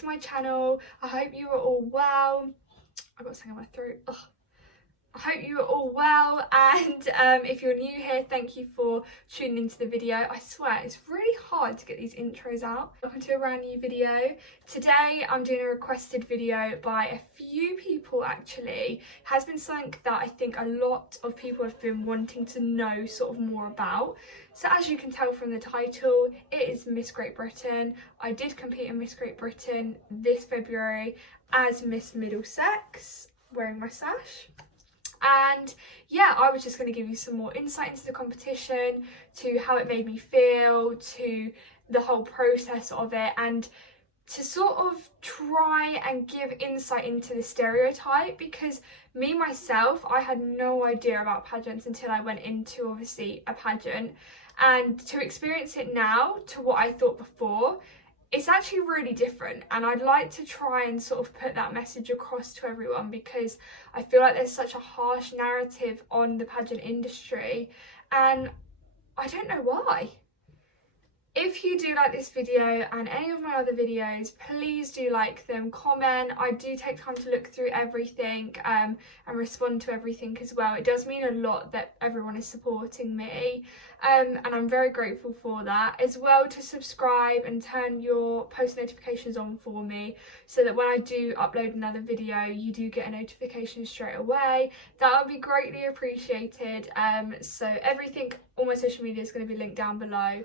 to my channel. I hope you are all well. I've got something in my throat. Ugh. I hope you are all well, and if you're new here, thank you for tuning into the video. I swear it's really hard to get these intros out. Welcome to a brand new video. Today I'm doing a requested video by a few people actually. It has been something that I think a lot of people have been wanting to know sort of more about. So as you can tell from the title, it is Miss Great Britain. I did compete in Miss Great Britain this February as Miss Middlesex, wearing my sash. And yeah, I was just going to give you some more insight into the competition, to how it made me feel, to the whole process of it, and to sort of try and give insight into the stereotype, because me myself, I had no idea about pageants until I went into obviously a pageant, and to experience it now to what I thought before, it's actually really different, and I'd like to try and sort of put that message across to everyone, because I feel like there's such a harsh narrative on the pageant industry and I don't know why. If you do like this video and any of my other videos, please do like them, comment. I do take time to look through everything and respond to everything as well. It does mean a lot that everyone is supporting me, and I'm very grateful for that. As well, to subscribe and turn your post notifications on for me, so that when I do upload another video, you do get a notification straight away. That would be greatly appreciated. So everything, all my social media is going to be linked down below.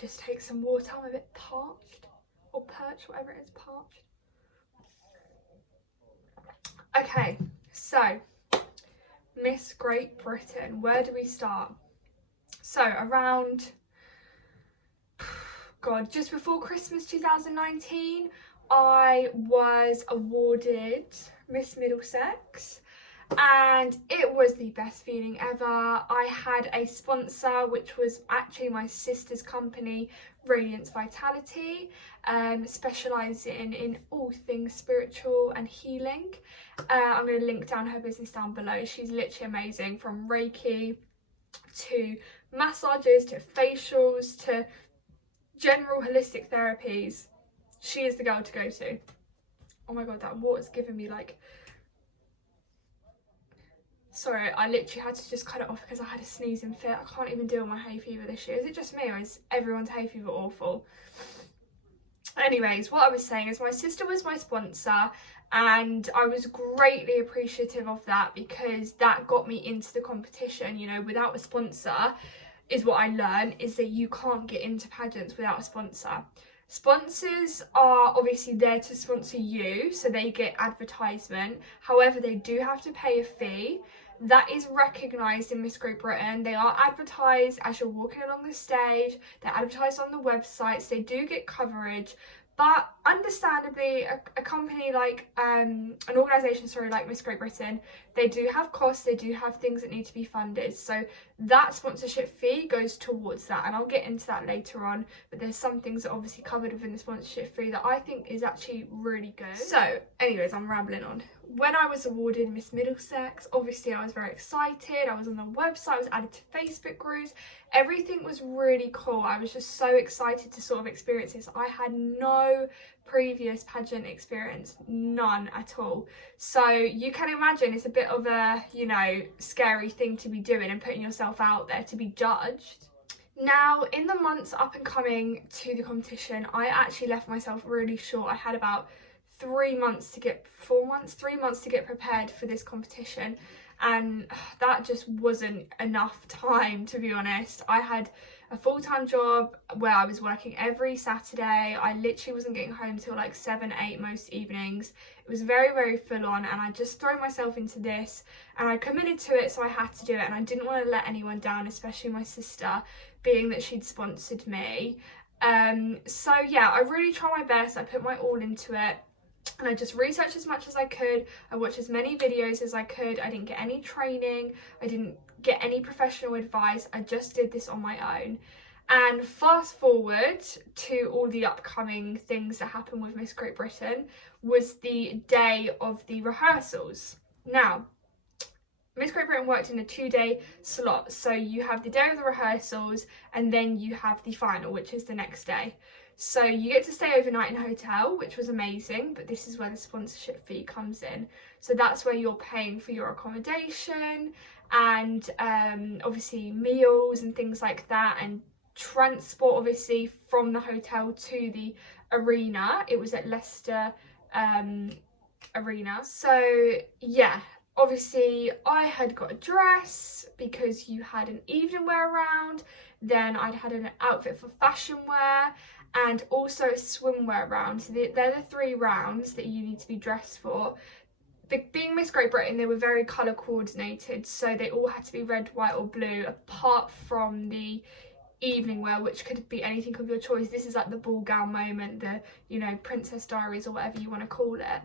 Just take some water. I'm a bit parched, or perched, whatever it is, parched. Okay, so Miss Great Britain, where do we start? So around, God, just before Christmas 2019, I was awarded Miss Middlesex. And it was the best feeling ever. I had a sponsor, which was actually my sister's company, Radiance Vitality, specialising in all things spiritual and healing. I'm going to link down her business down below. She's literally amazing, from Reiki to massages to facials to general holistic therapies. She is the girl to go to. Oh my God, that water's giving me like... Sorry, I literally had to just cut it off because I had a sneezing fit. I can't even deal with my hay fever this year. Is it just me, or is everyone's hay fever awful? Anyways, what I was saying is my sister was my sponsor, and I was greatly appreciative of that, because that got me into the competition. You know, without a sponsor, is what I learned, is that you can't get into pageants without a sponsor. Sponsors are obviously there to sponsor you, so they get advertisement. However, they do have to pay a fee. That is recognised in Miss Great Britain. They are advertised as you're walking along the stage. They're advertised on the websites. They do get coverage. But understandably, a company like, an organisation, sorry, like Miss Great Britain, they do have costs, they do have things that need to be funded. So that sponsorship fee goes towards that, and I'll get into that later on. But there's some things that are obviously covered within the sponsorship fee that I think is actually really good. So anyways, I'm rambling on. When I was awarded Miss Middlesex, obviously I was very excited. I was on the website, I was added to Facebook groups. Everything was really cool. I was just so excited to sort of experience this. I had no previous pageant experience, none at all. So you can imagine it's a bit of a, you know, scary thing to be doing and putting yourself out there to be judged. Now, in the months up and coming to the competition, I actually left myself really short. I had about 3 months to get prepared for this competition, and that just wasn't enough time, to be honest. I had a full-time job where I was working every Saturday. I literally wasn't getting home till like 7, 8 most evenings. It was very, very full on, and I just threw myself into this and I committed to it, so I had to do it, and I didn't want to let anyone down, especially my sister, being that she'd sponsored me. So yeah, I really tried my best. I put my all into it. And I just researched as much as I could. I watched as many videos as I could. I didn't get any training. I didn't get any professional advice. I just did this on my own. And fast forward to all the upcoming things that happened with Miss Great Britain was the day of the rehearsals. Now, Miss Great Britain worked in a 2-day slot. So you have the day of the rehearsals and then you have the final, which is the next day. So you get to stay overnight in a hotel, which was amazing, but this is where the sponsorship fee comes in. So that's where you're paying for your accommodation and obviously meals and things like that, and transport obviously from the hotel to the arena. It was at Leicester Arena. So yeah, obviously I had got a dress because you had an evening wear round, then I'd had an outfit for fashion wear, and also a swimwear round. So they're the 3 rounds that you need to be dressed for. Being Miss Great Britain, they were very colour coordinated, so they all had to be red, white or blue, apart from the evening wear, which could be anything of your choice. This is like the ball gown moment, the, you know, Princess Diaries or whatever you want to call it.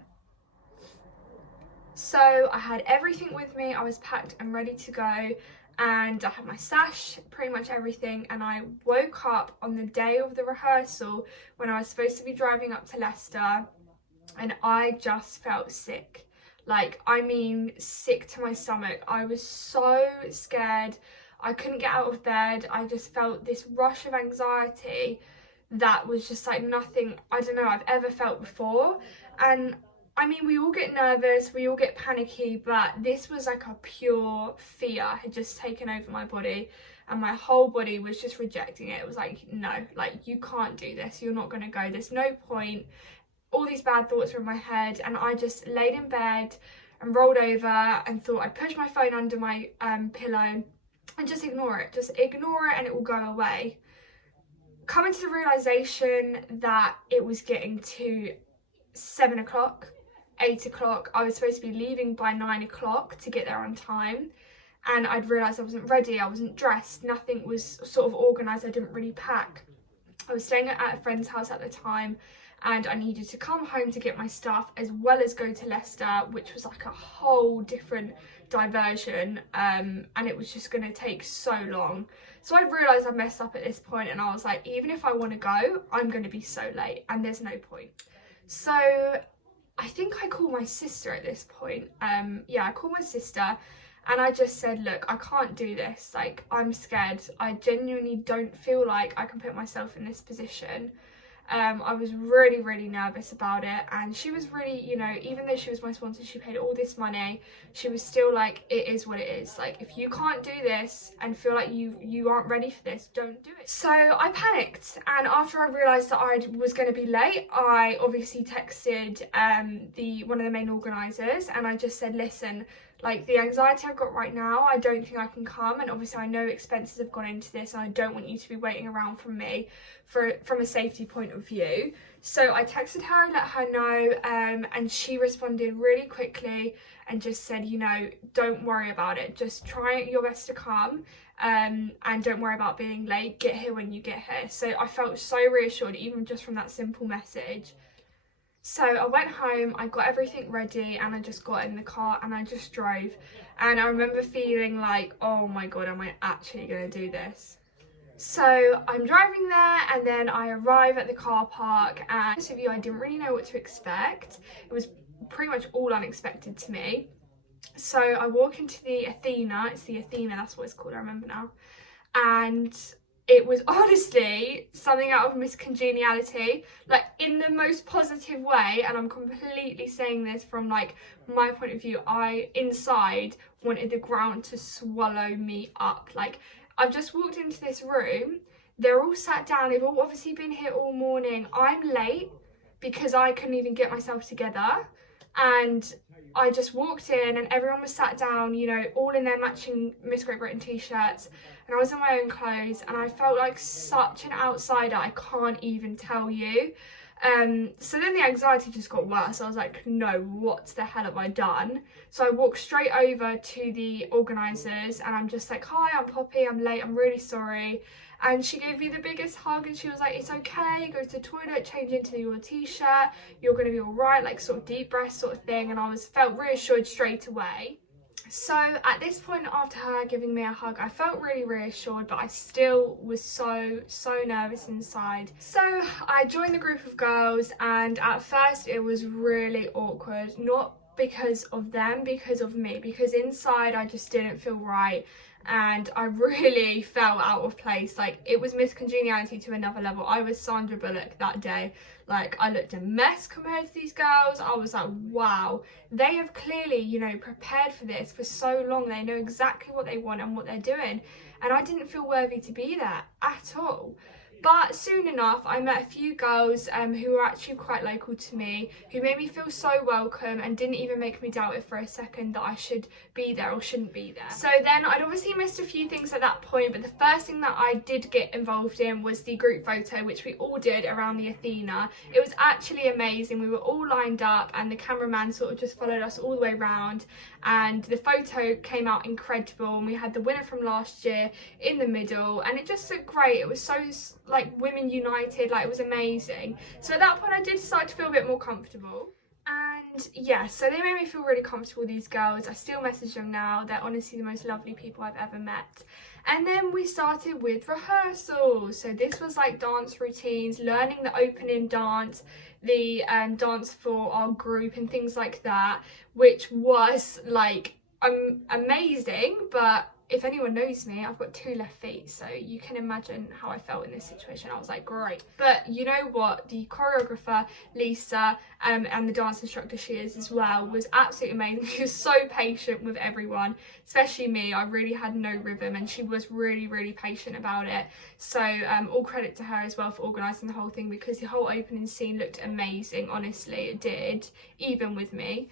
So I had everything with me, I was packed and ready to go, and I had my sash, pretty much everything, and I woke up on the day of the rehearsal when I was supposed to be driving up to Leicester, and I just felt sick. Like, I mean, sick to my stomach. I was so scared. I couldn't get out of bed. I just felt this rush of anxiety that was just like nothing, I don't know, I've ever felt before. And I mean, we all get nervous, we all get panicky, but this was like a pure fear had just taken over my body, and my whole body was just rejecting it. It was like, no, like, you can't do this. You're not going to go. There's no point. All these bad thoughts were in my head, and I just laid in bed and rolled over and thought I'd push my phone under my pillow and just ignore it. Just ignore it and it will go away. Coming to the realisation that it was getting to 7 o'clock, 8 o'clock. I was supposed to be leaving by 9 o'clock to get there on time, and I'd realised I wasn't ready, I wasn't dressed, nothing was sort of organised, I didn't really pack. I was staying at a friend's house at the time, and I needed to come home to get my stuff as well as go to Leicester, which was like a whole different diversion, and it was just going to take so long. So I realised I messed up at this point, and I was like, even if I want to go, I'm going to be so late and there's no point. So I think I called my sister at this point. Yeah, I called my sister and I just said, look, I can't do this. Like, I'm scared. I genuinely don't feel like I can put myself in this position. I was really, really nervous about it, and she was really, you know, even though she was my sponsor, she paid all this money, she was still like, it is what it is. Like, if you can't do this and feel like you aren't ready for this, don't do it. So I panicked, and after I realised that I was going to be late, I obviously texted one of the main organisers, and I just said, listen, like, the anxiety I've got right now, I don't think I can come, and obviously I know expenses have gone into this, and I don't want you to be waiting around from me from a safety point of view. So I texted her and let her know, and she responded really quickly and just said, you know, don't worry about it, just try your best to come, and don't worry about being late, get here when you get here. So I felt so reassured even just from that simple message. So I went home, I got everything ready, and I just got in the car and I just drove. And I remember feeling like, oh my god, am I actually going to do this? So I'm driving there, and then I arrive at the car park, and honest with you, I didn't really know what to expect. It was pretty much all unexpected to me. So I walk into the Athena, it's the Athena, that's what it's called, I remember now. And it was honestly something out of Miss Congeniality, like, in the most positive way, and I'm completely saying this from like my point of view. I inside wanted the ground to swallow me up. Like, I've just walked into this room, they're all sat down, they've all obviously been here all morning. I'm late because I couldn't even get myself together, and I just walked in and everyone was sat down, you know, all in their matching Miss Great Britain t-shirts, and I was in my own clothes, and I felt like such an outsider, I can't even tell you. So then the anxiety just got worse. I was like, no, what the hell have I done? So I walked straight over to the organisers, and I'm just like, hi, I'm Poppy, I'm late, I'm really sorry. And she gave me the biggest hug, and she was like, it's okay, go to the toilet, change into your t-shirt, you're going to be all right, like sort of deep breath sort of thing. And I felt reassured straight away. So at this point, after her giving me a hug, I felt really reassured, but I still was so nervous inside. So I joined the group of girls, and at first it was really awkward. Not because of them, because of me, because inside I just didn't feel right and I really felt out of place. Like, it was Miss Congeniality to another level. I was Sandra Bullock that day. Like, I looked a mess compared to these girls. I was like, wow, they have clearly, you know, prepared for this for so long. They know exactly what they want and what they're doing, and I didn't feel worthy to be there at all. But soon enough, I met a few girls who were actually quite local to me, who made me feel so welcome and didn't even make me doubt it for a second that I should be there or shouldn't be there. So then I'd obviously missed a few things at that point, but the first thing that I did get involved in was the group photo, which we all did around the Athena. It was actually amazing. We were all lined up and the cameraman sort of just followed us all the way around, and the photo came out incredible, and we had the winner from last year in the middle, and it just looked great. It was so like women united, like it was amazing. So at that point I did start to feel a bit more comfortable. And yeah, so they made me feel really comfortable, these girls. I still message them now. They're honestly the most lovely people I've ever met. And then we started with rehearsals. So this was like dance routines, learning the opening dance, the dance for our group and things like that, which was like amazing. But if anyone knows me, I've got 2 left feet, so you can imagine how I felt in this situation. I was like, great. But you know what? The choreographer, Lisa, and the dance instructor, she is as well, was absolutely amazing. She was so patient with everyone, especially me. I really had no rhythm, and she was really, really patient about it. So all credit to her as well for organising the whole thing, because the whole opening scene looked amazing. Honestly, it did, even with me.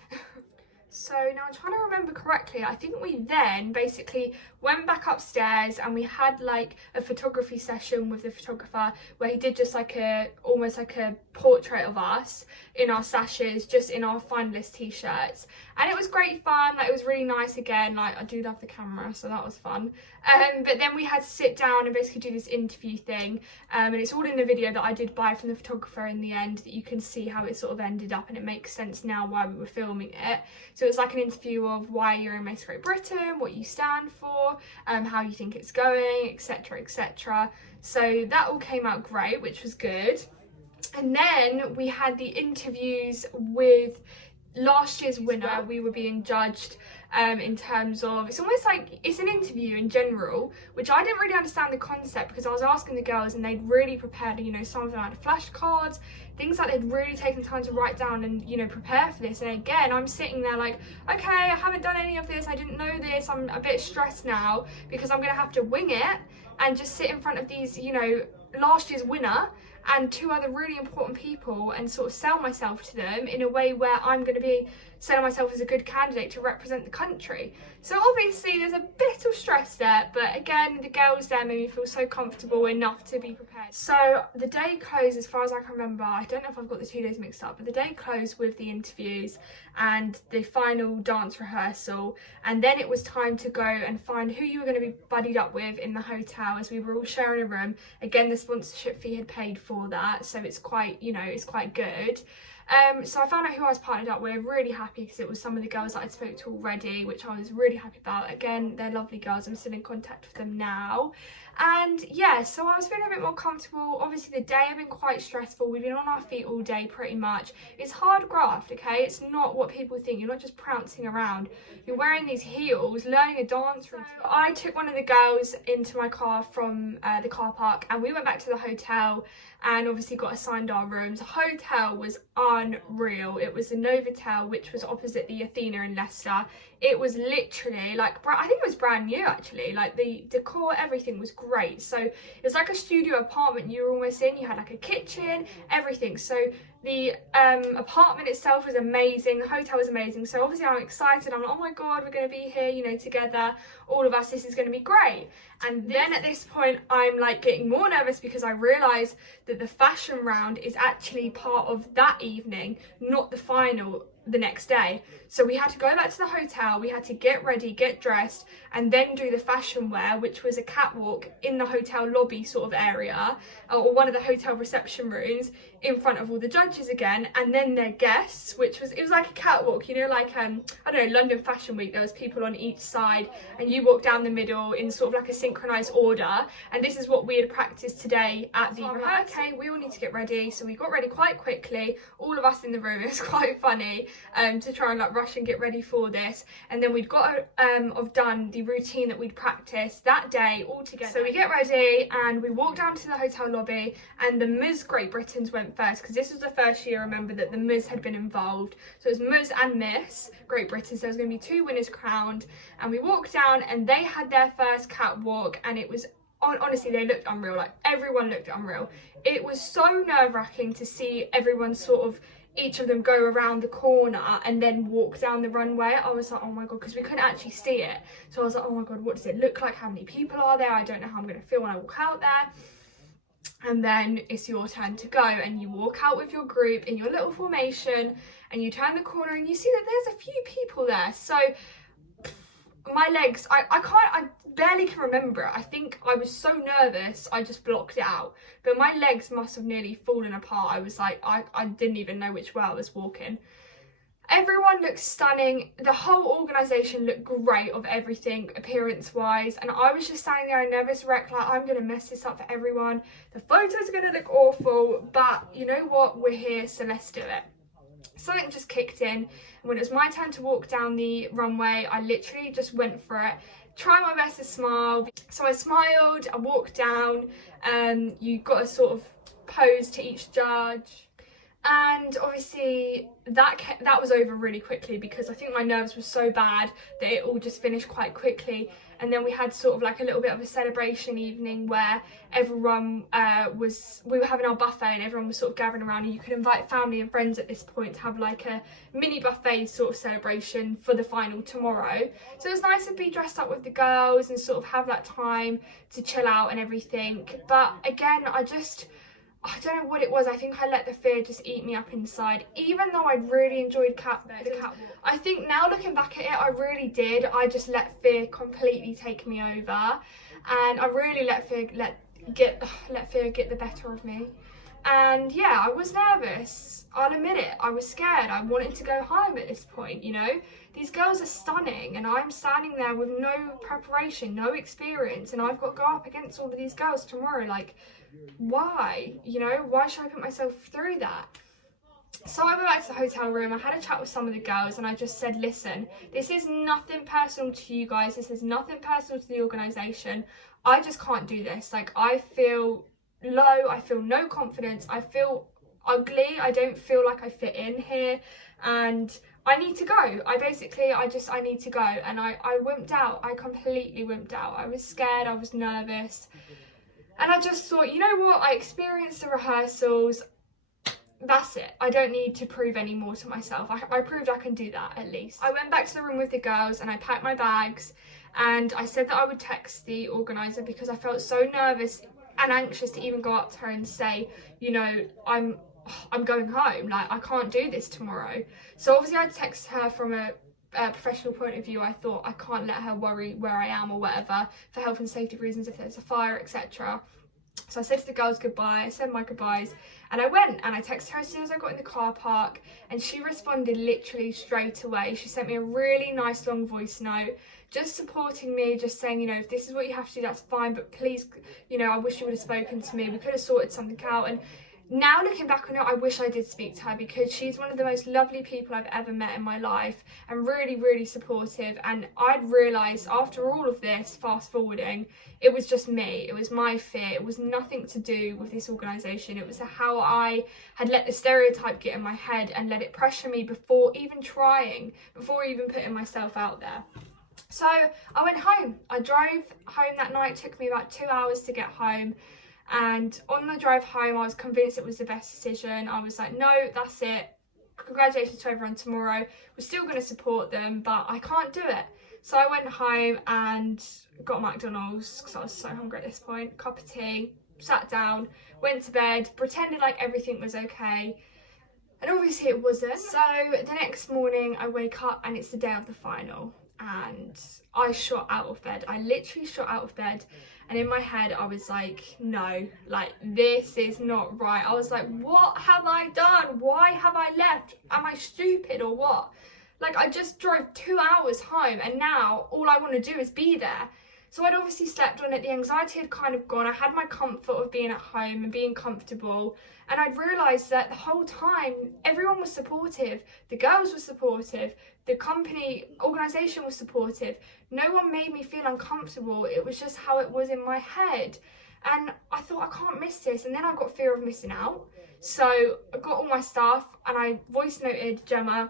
So now I'm trying to remember correctly, I think we then basically went back upstairs and we had like a photography session with the photographer where he did just like almost like a portrait of us in our sashes, just in our finalist t-shirts, and it was great fun. Like, it was really nice. Again, like, I do love the camera, so that was fun. But then we had to sit down and basically do this interview thing, and it's all in the video that I did buy from the photographer in the end, that you can see how it sort of ended up, and it makes sense now why we were filming it. So it was like an interview of why you're in Miss Great Britain, what you stand for, how you think it's going, etc, etc. So that all came out great, which was good. And then we had the interviews with last year's winner. We were being judged in terms of, it's almost like it's an interview in general, which I didn't really understand the concept, because I was asking the girls and they'd really prepared, you know, some of them had flashcards, things that they'd really taken time to write down and, you know, prepare for this. And again, I'm sitting there like, okay, I haven't done any of this, I didn't know this, I'm a bit stressed now because I'm gonna have to wing it and just sit in front of these, you know, last year's winner and 2 other really important people and sort of sell myself to them in a way where I'm going to be selling myself as a good candidate to represent the country. So obviously there's a bit of stress there, but again, the girls there made me feel so comfortable enough to be prepared. So the day closed, as far as I can remember, I don't know if I've got the 2 days mixed up, but the day closed with the interviews and the final dance rehearsal, and then it was time to go and find who you were going to be buddied up with in the hotel, as we were all sharing a room. Again, the sponsorship fee had paid for that, so it's quite, you know, it's quite good. So I found out who I was partnered up with, really happy, because it was some of the girls that I'd spoke to already, which I was really happy about. Again, they're lovely girls, I'm still in contact with them now. And yeah, so I was feeling a bit more comfortable. Obviously the day had been quite stressful. We've been on our feet all day pretty much. It's hard graft, okay? It's not what people think. You're not just prancing around. You're wearing these heels, learning a dance routine. So I took one of the girls into my car from the car park, and we went back to the hotel and obviously got assigned our rooms. The hotel was unreal. It was the Novotel, which was opposite the Athena in Leicester. It was literally like, I think it was brand new actually. Like, the decor, everything was great. So it was like a studio apartment you were almost in. You had like a kitchen, everything. So the apartment itself was amazing. The hotel was amazing. So obviously I'm excited. I'm like, oh my God, we're going to be here, you know, together, all of us. This is going to be great. And then at this point, I'm like getting more nervous because I realise that the fashion round is actually part of that evening, not the final the next day. So we had to go back to the hotel, we had to get ready, get dressed, and then do the fashion wear, which was a catwalk in the hotel lobby sort of area, or one of the hotel reception rooms, in front of all the judges again, and then their guests, which was, it was like a catwalk, you know, like I don't know, London Fashion Week, there was people on each side and you walk down the middle in sort of like a synchronized order. And this is what we had practiced today at the rehearsal. Okay, we all need to get ready, so we got ready quite quickly, all of us in the room. It was quite funny. to try and like rush and get ready for this. And then we'd got to have done the routine that we'd practiced that day all together. So we get ready and we walk down to the hotel lobby, and the Ms. Great Britain's went first, because this was the first year, remember, that the Ms. had been involved. So it was Ms. and Miss Great Britain, so there was going to be 2 winners crowned. And we walked down and they had their first catwalk, and it was honestly, they looked unreal. Like, everyone looked unreal. It was so nerve-wracking to see everyone sort of, each of them go around the corner and then walk down the runway. I was like, oh my god, because we couldn't actually see it. So I was like, oh my god, what does it look like? How many people are there? I don't know how I'm going to feel when I walk out there. And then it's your turn to go, and you walk out with your group in your little formation, and you turn the corner and you see that there's a few people there. So my legs, I barely can remember it. I think I was so nervous I just blocked it out, but my legs must have nearly fallen apart. I was like, I didn't even know which way I was walking. Everyone looked stunning. The whole organisation looked great of everything appearance wise, and I was just standing there a nervous wreck, like, I'm going to mess this up for everyone. The photos are going to look awful, but you know what, we're here, so let's do it. Something just kicked in, and when it was my turn to walk down the runway, I literally just went for it. Try my best to smile. So I smiled, I walked down, you got to sort of pose to each judge, and obviously that was over really quickly, because I think my nerves were so bad that it all just finished quite quickly. And then we had sort of like a little bit of a celebration evening where everyone we were having our buffet, and everyone was sort of gathering around, and you could invite family and friends at this point to have like a mini buffet sort of celebration for the final tomorrow. So it was nice to be dressed up with the girls and sort of have that time to chill out and everything. But again, I don't know what it was. I think I let the fear just eat me up inside, even though I really enjoyed the catwalk. I think now looking back at it, I really did. I just let fear completely take me over, and I really let fear get the better of me. And yeah, I was nervous. I'll admit it. I was scared. I wanted to go home at this point, you know. These girls are stunning, and I'm standing there with no preparation, no experience, and I've got to go up against all of these girls tomorrow. Like, why? You know, why should I put myself through that? So I went back to the hotel room, I had a chat with some of the girls, and I just said, listen, this is nothing personal to you guys, this is nothing personal to the organisation. I just can't do this. Like, I feel low, I feel no confidence, I feel ugly, I don't feel like I fit in here, and I need to go. I need to go. And I wimped out. I completely wimped out. I was scared, I was nervous. And I just thought, you know what, I experienced the rehearsals, that's it. I don't need to prove any more to myself. I proved I can do that, at least. I went back to the room with the girls and I packed my bags, and I said that I would text the organiser, because I felt so nervous and anxious to even go up to her and say, you know, I'm going home, like, I can't do this tomorrow. So obviously I'd text her from a professional point of view. I thought, I can't let her worry where I am or whatever, for health and safety reasons, if there's a fire, etc. So I said to the girls goodbye, I said my goodbyes, and I went and I texted her as soon as I got in the car park, and she responded literally straight away. She sent me a really nice long voice note, just supporting me, just saying, you know, if this is what you have to do, that's fine, but please, you know, I wish you would have spoken to me, we could have sorted something out. And now looking back on it, I wish I did speak to her, because she's one of the most lovely people I've ever met in my life, and really, really supportive. And I'd realised after all of this, fast forwarding, it was just me. It was my fear. It was nothing to do with this organisation. It was how I had let the stereotype get in my head and let it pressure me before even trying, before even putting myself out there. So I went home. I drove home that night. It took me about 2 hours to get home. And on the drive home, I was convinced it was the best decision. I was like, no, that's it. Congratulations to everyone tomorrow. We're still going to support them, but I can't do it. So I went home and got McDonald's, because I was so hungry at this point. Cup of tea, sat down, went to bed, pretended like everything was okay. And obviously it wasn't. So the next morning I wake up and it's the day of the final. And I shot out of bed. I literally shot out of bed. And in my head, I was like, no, like, this is not right. I was like, what have I done? Why have I left? Am I stupid or what? Like, I just drove 2 hours home, and now all I want to do is be there. So I'd obviously slept on it, the anxiety had kind of gone, I had my comfort of being at home and being comfortable, and I'd realised that the whole time everyone was supportive, the girls were supportive, the company, organisation was supportive, no one made me feel uncomfortable, it was just how it was in my head. And I thought, I can't miss this, and then I got fear of missing out. So I got all my stuff and I voice noted Gemma.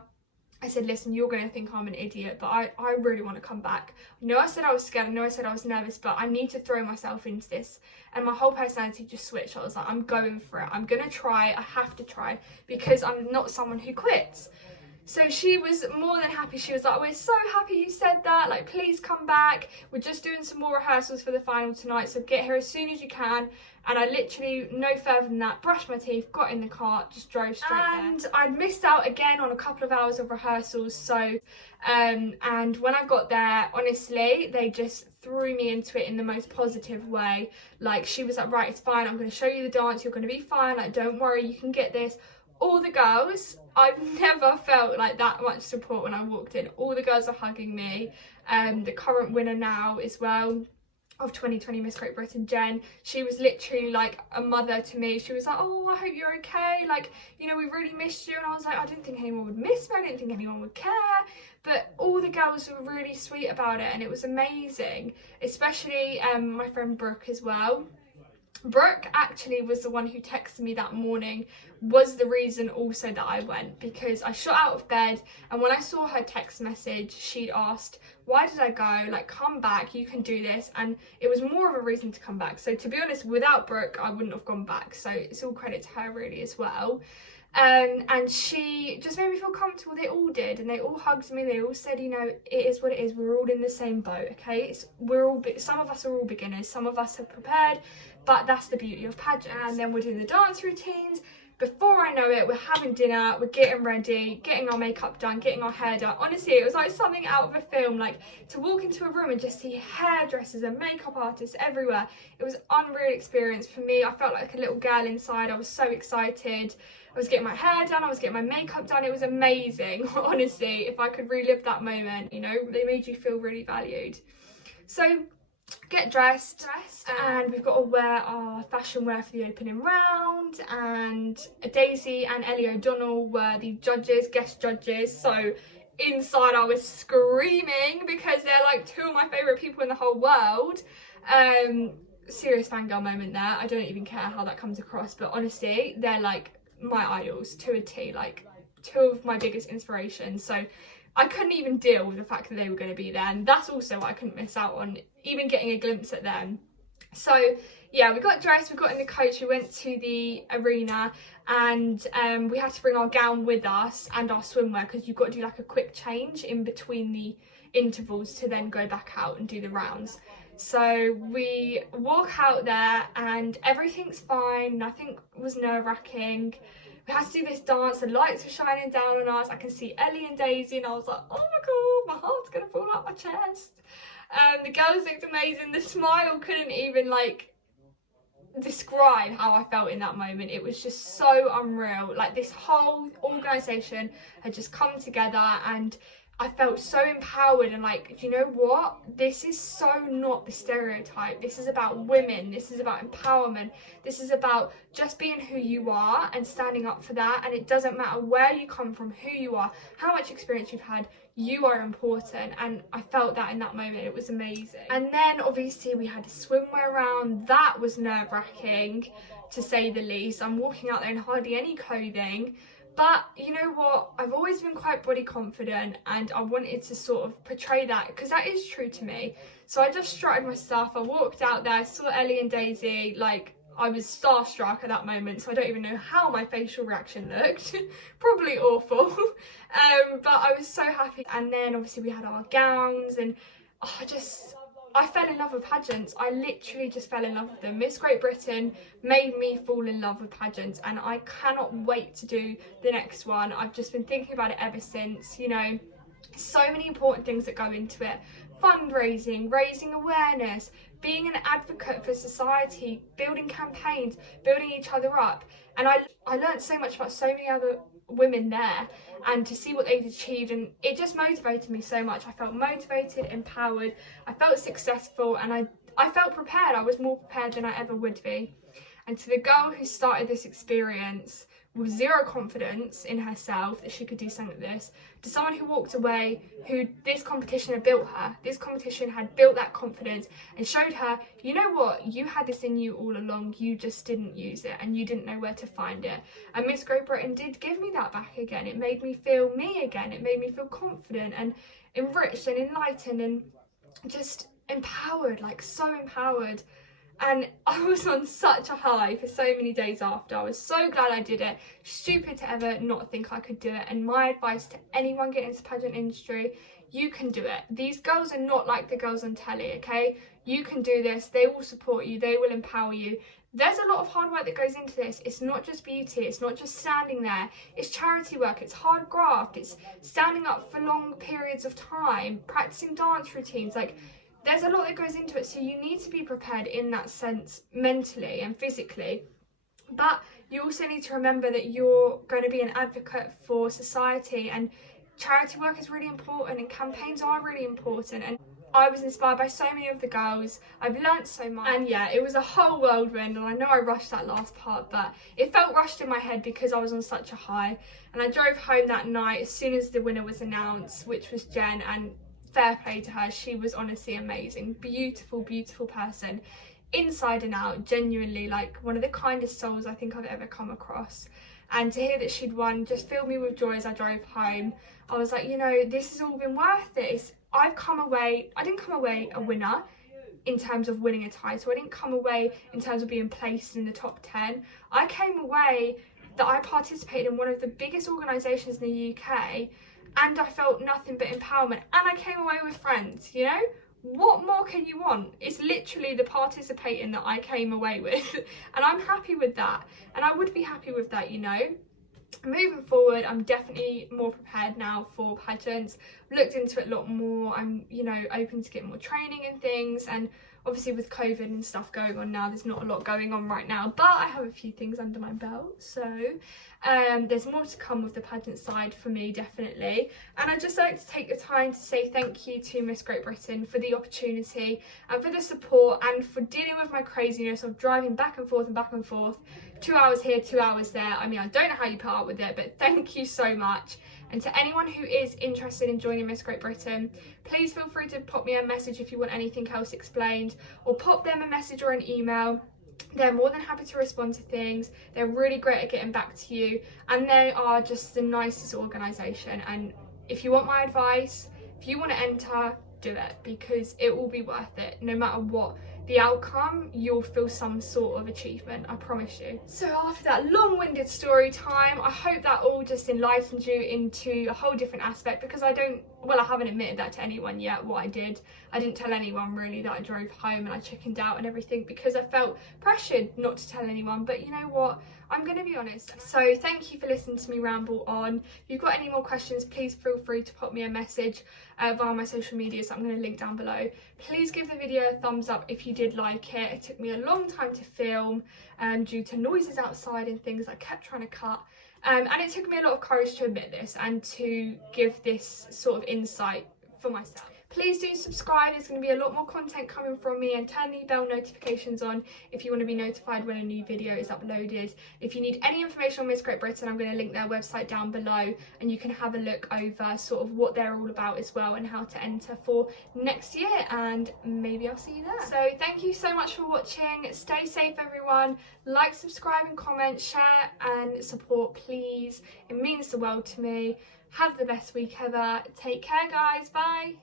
I said, listen, you're going to think I'm an idiot, but I really want to come back. I know I said I was scared, I know I said I was nervous, but I need to throw myself into this. And my whole personality just switched. I was like, I'm going for it. I'm going to try. I have to try, because I'm not someone who quits. So she was more than happy. She was like, we're so happy you said that, like, please come back, we're just doing some more rehearsals for the final tonight, so get here as soon as you can. And I literally, no further than that, brushed my teeth, got in the car, just drove straight there. And I'd missed out again on a couple of hours of rehearsals, so and when I got there, honestly, they just threw me into it in the most positive way. Like, she was like, right, it's fine, I'm going to show you the dance, you're going to be fine, like, don't worry, you can get this. All the girls, I've never felt like that much support when I walked in. All the girls are hugging me. The current winner now as well of 2020 Miss Great Britain, Jen, she was literally like a mother to me. She was like, oh, I hope you're okay, like, you know, we really missed you. And I was like, I didn't think anyone would miss me, I didn't think anyone would care. But all the girls were really sweet about it, and it was amazing, especially my friend Brooke as well. Brooke actually was the one who texted me that morning, was the reason also that I went, because I shot out of bed, and when I saw her text message, she'd asked, why did I go, like, come back, you can do this. And it was more of a reason to come back. So to be honest, without Brooke, I wouldn't have gone back, so it's all credit to her really as well. And she just made me feel comfortable. They all did, and they all hugged me. They all said, you know, it is what it is, we're all in the same boat, okay? Some of us are all beginners, some of us have prepared, but that's the beauty of pageants. And then we're doing the dance routines. Before I know it, we're having dinner, we're getting ready, getting our makeup done, getting our hair done. Honestly, it was like something out of a film, like to walk into a room and just see hairdressers and makeup artists everywhere. It was an unreal experience for me. I felt like a little girl inside. I was so excited. I was getting my hair done, I was getting my makeup done. It was amazing. Honestly, if I could relive that moment, you know, they made you feel really valued. So get dressed, and we've got to wear our fashion wear for the opening round, and Daisy and Ellie O'Donnell were the judges, guest judges. So inside I was screaming because they're like two of my favourite people in the whole world. Serious fangirl moment there. I don't even care how that comes across, but honestly, they're like my idols to a T, like two of my biggest inspirations. So I couldn't even deal with the fact that they were going to be there, and that's also what I couldn't miss out on, even getting a glimpse at them. So yeah, we got dressed, we got in the coach, we went to the arena, and we had to bring our gown with us and our swimwear, because you've got to do like a quick change in between the intervals to then go back out and do the rounds. So we walk out there and everything's fine, nothing was nerve-wracking. We had to do this dance, the lights were shining down on us, I can see Ellie and Daisy, and I was like, oh my god, my heart's gonna fall out my chest. The girls looked amazing. The smile couldn't even like describe how I felt in that moment. It was just so unreal. Like, this whole organisation had just come together, and I felt so empowered, and like, you know what? This is so not the stereotype. This is about women. This is about empowerment. This is about just being who you are and standing up for that. And it doesn't matter where you come from, who you are, how much experience you've had, you are important. And I felt that in that moment. It was amazing. And then obviously we had a swimwear round. That was nerve-wracking, to say the least. I'm walking out there in hardly any clothing. But you know what, I've always been quite body confident, and I wanted to sort of portray that, because that is true to me. So I just strutted my stuff, I walked out there, saw Ellie and Daisy, like, I was starstruck at that moment, so I don't even know how my facial reaction looked. Probably awful. But I was so happy. And then obviously we had our gowns, and I fell in love with pageants. I literally just fell in love with them. Miss Great Britain made me fall in love with pageants, and I cannot wait to do the next one. I've just been thinking about it ever since, you know, so many important things that go into it. Fundraising, raising awareness, being an advocate for society, building campaigns, building each other up. And I learned so much about so many other women there and to see what they'd achieved, and it just motivated me so much. I felt motivated, empowered, I felt successful, and I felt prepared. I was more prepared than I ever would be. And to the girl who started this experience with zero confidence in herself that she could do something like this, to someone who walked away, who this competition had built her. This competition had built that confidence and showed her, you know what, you had this in you all along, you just didn't use it and you didn't know where to find it. And Miss Great Britain did give me that back again. It made me feel me again. It made me feel confident and enriched and enlightened and just empowered, like so empowered. And I was on such a high for so many days after. I was so glad I did it. Stupid to ever not think I could do it. And my advice to anyone getting into the pageant industry, you can do it. These girls are not like the girls on telly, okay? You can do this. They will support you. They will empower you. There's a lot of hard work that goes into this. It's not just beauty. It's not just standing there. It's charity work. It's hard graft. It's standing up for long periods of time, practicing dance routines. Like, there's a lot that goes into it, so you need to be prepared in that sense, mentally and physically. But you also need to remember that you're going to be an advocate for society, and charity work is really important and campaigns are really important. And I was inspired by so many of the girls. I've learnt so much. And yeah, it was a whole whirlwind, and I know I rushed that last part, but it felt rushed in my head because I was on such a high. And I drove home that night as soon as the winner was announced, which was Jen, and fair play to her. She was honestly amazing. Beautiful, beautiful person. Inside and out, genuinely like one of the kindest souls I think I've ever come across. And to hear that she'd won just filled me with joy as I drove home. I was like, you know, this has all been worth it. I didn't come away a winner in terms of winning a title. I didn't come away in terms of being placed in the top 10. I came away that I participated in one of the biggest organisations in the UK, and I felt nothing but empowerment, and I came away with friends, you know? What more can you want? It's literally the participating that I came away with, and I'm happy with that, and I would be happy with that, you know? Moving forward, I'm definitely more prepared now for pageants. Looked into it a lot more. I'm, you know, open to get more training and things, and obviously with COVID and stuff going on now, there's not a lot going on right now, but I have a few things under my belt, so there's more to come with the pageant side for me, definitely. And I'd just like to take the time to say thank you to Miss Great Britain for the opportunity and for the support and for dealing with my craziness of driving back and forth, 2 hours here, 2 hours there. I mean, I don't know how you put up with it, but thank you so much. And to anyone who is interested in joining Miss Great Britain, please feel free to pop me a message if you want anything else explained, or pop them a message or an email. They're more than happy to respond to things. They're really great at getting back to you, and they are just the nicest organisation. And if you want my advice, if you want to enter, do it, because it will be worth it. No matter what the outcome, you'll feel some sort of achievement, I promise you. So after that long-winded story time, I hope that all just enlightened you into a whole different aspect, because I haven't admitted that to anyone yet, what I did. I didn't tell anyone really that I drove home and I chickened out and everything, because I felt pressured not to tell anyone. But you know what? I'm going to be honest. So thank you for listening to me ramble on. If you've got any more questions, please feel free to pop me a message via my social medias that I'm going to link down below. Please give the video a thumbs up if you did like it. It took me a long time to film due to noises outside and things I kept trying to cut. And it took me a lot of courage to admit this and to give this sort of insight for myself. Please do subscribe. There's going to be a lot more content coming from me, and turn the bell notifications on if you want to be notified when a new video is uploaded. If you need any information on Miss Great Britain, I'm going to link their website down below, and you can have a look over sort of what they're all about as well, and how to enter for next year, and maybe I'll see you there. So thank you so much for watching. Stay safe, everyone. Like, subscribe and comment, share and support, please. It means the world to me. Have the best week ever. Take care, guys. Bye.